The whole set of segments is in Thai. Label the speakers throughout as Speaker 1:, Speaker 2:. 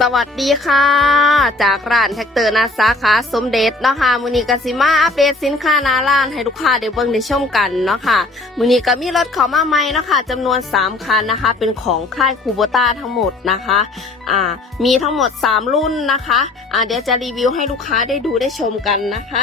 Speaker 1: สวัสดีค่ะ จากร้านแท็กเตอร์นาสาขาสมเด็จเนาะค่ะมือนี้กสิมาอัปเดตสินค้านาร้านให้ลูกค้าได้เบิ่งได้ชมกันเนาะค่ะมือนี้ก็มีรถเข้ามาใหม่เนาะค่ะจำนวน 3 คันนะคะ เป็นของค่ายคูโบต้าทั้งหมดนะคะอ่ามีทั้งหมด 3 รุ่นนะคะอ่าเดี๋ยวจะรีวิวให้ลูกค้าได้ดูได้ชมกันนะคะ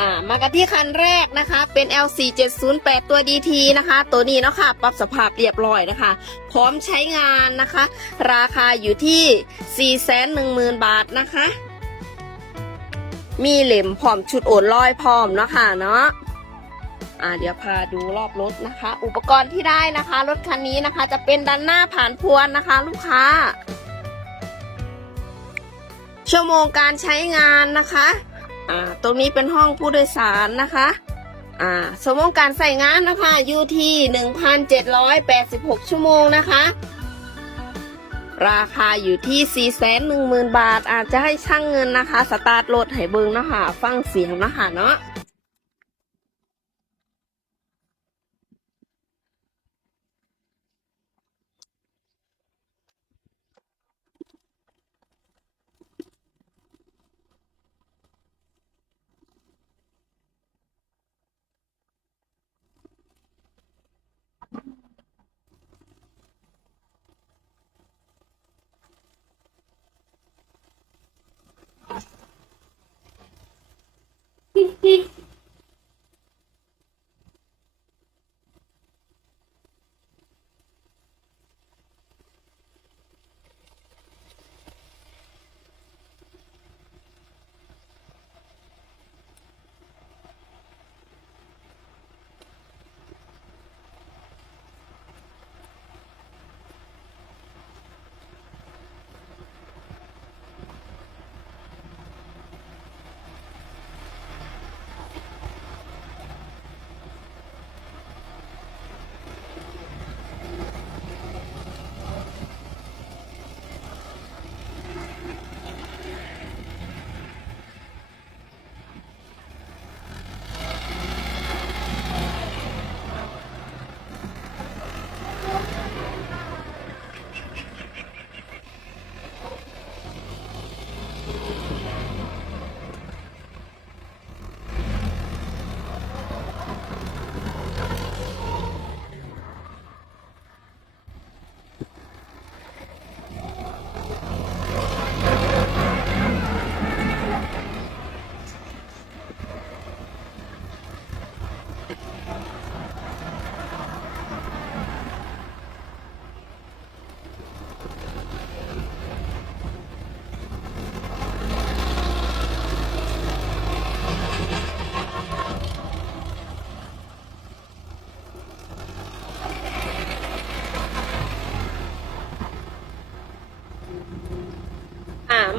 Speaker 1: อ่ามากันที่คันแรกนะคะ เป็น LC 708 ตัว DT นะคะ ตัวนี้เนาะค่ะปรับสภาพเรียบร้อยนะคะ พร้อมใช้งานนะคะ ราคาอยู่ที่ 410,000 บาทนะคะ มีเหล็มพร้อมชุดโอนลอยพร้อมเนาะค่ะเนาะอ่าเดี๋ยวพาดูรอบรถนะคะ อุปกรณ์ที่ได้นะคะ รถคันนี้นะคะจะเป็นด้านหน้าผ่านพวนนะคะ ลูกค้า ชั่วโมงการใช้งานนะคะ อ่าตรงนี้เป็นห้องผู้โดยสารนะคะอ่าสมมติการใส่งานนะคะอยู่ที่1,786 ชั่วโมงนะคะ ราคาอยู่ที่410,000 บาท อาจจะให้ช่างเงินนะคะ สตาร์ทรถให้เบิงนะคะ ฟังเสียงนะคะเนาะ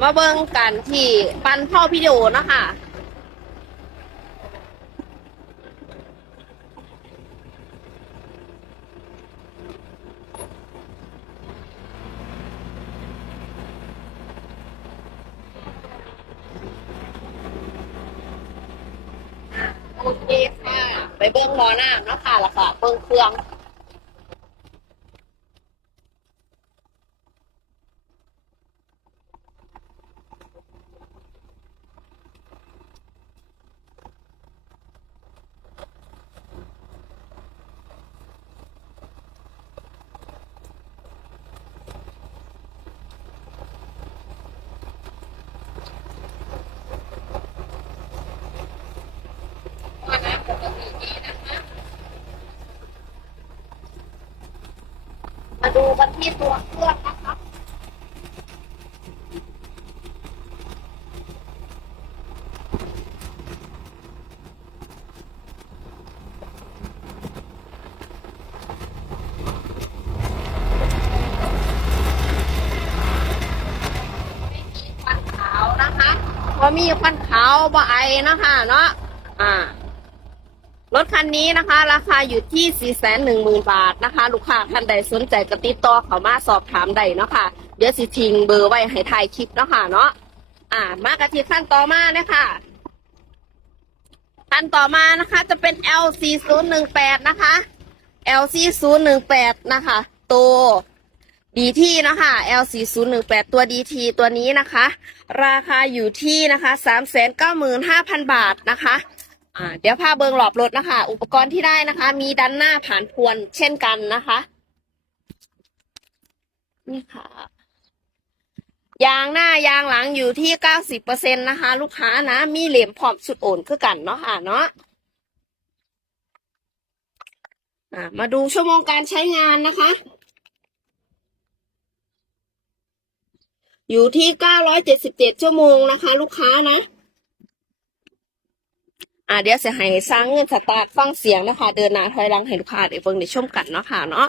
Speaker 1: มาเบิ่งกันที่ปันพ่อวิดีโอนะคะโอเคค่ะ ไปเบิ้งหมอน้ำเนาะค่ะแล้วค่ะเบิ้งเครื่อง หมอน้ำปกติดีนะคะ มา ดูกันที่ตัวเครื่องนะคะไม่มีควันขาวนะคะพอมีควันขาวบ่ไอนะคะเนาะอ่า นนี้นะคะ ราคาอยู่ที่ 4 1 0 0 0 0 บาทนะคะ ลูกค้าท่านใดสนใจก็ติดต่อเขามาสอบถามได้เนาะค่ะ เดี๋ยวสิทิ้งเบอร์ไว้ให้ถ่ายคลิปเนาะค่ะเนาะอ่า มากระที่ขั้นต่อมาเนี่ยค่ะคันต่อมานะคะ จะเป็น LC 0 1 8 นะคะ LC 0 1 8 นะคะตัว DT นะคะ L4018 ตัว DT ตัวนี้นะคะ ราคาอยู่ที่นะคะ 395,000 บาทนะคะ อ่าเดี๋ยวพาเบิงหลอบรถนะคะ อุปกรณ์ที่ได้นะคะ มีด้านหน้าผ่านพวนเช่นกันนะคะ นี่ค่ะ ยางหน้ายางหลังอยู่ที่90%นตนะคะ ลูกค้านะ มีเหลี่ยมพร้อมสุดโอนคือกันเนาะค่ะเนาะมาดูชั่วโมงการใช้งานนะคะ อยู่ที่977ชั่วโมงนะคะ ลูกค้านะ อ่าเดี๋ยวจะให้สร้างเงินสตาร์ทฟังเสียงนะคะ เดินหน้าถอยหลังให้ลูกค้าได้เบิ่งได้ชมกันเนาะค่ะเนาะ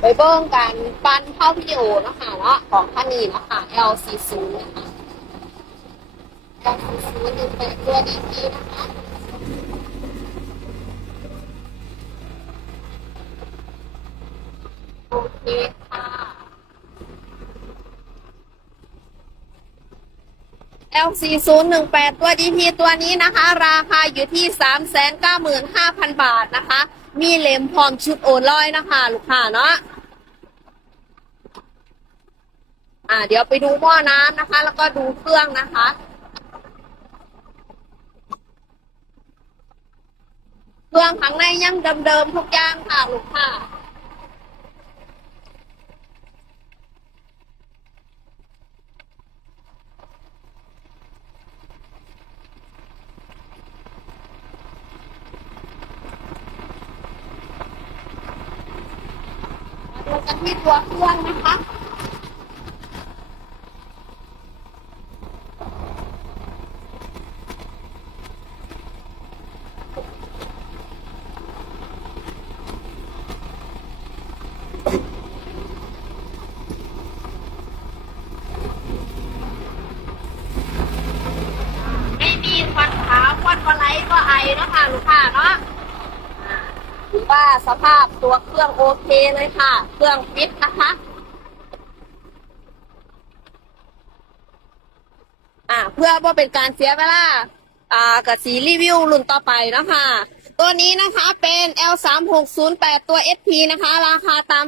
Speaker 1: ไปเบิ่งกันปั้นเข้าวิดีโอนะคะเนาะของคันนี้นะคะ L40 นะคะ L40 หนึ่งเป็นตัวดีทีนะคะโอเคค่ะ L4018 ตัว DT ตัวนี้นะคะ ราคาอยู่ที่ 395,000 บาทนะคะ มีเลมพร้อมชุดโอนลอยนะคะ ลูกค้าเนาะอ่า เดี๋ยวไปดูหม้อน้ำนะคะ แล้วก็ดูเครื่องนะคะเครื่องข้างในยังเดิมๆทุกอย่างค่ะ ลูกค้า กันที่ตัวเครื่องนะคะไม่มีควันขาวควันปลาไหลก็ไอเนาะค่ะลูกค้าเนาะ ว่าสภาพตัวเครื่องโอเคเลยค่ะ เครื่องฟิตนะคะอ่าเพื่อว่าเป็นการเสียเวลาอ่ากับสีรีวิวรุ่นต่อไปนะคะ ตัวนี้นะคะเป็น L3608 ตัว SP นะคะ ราคาตาม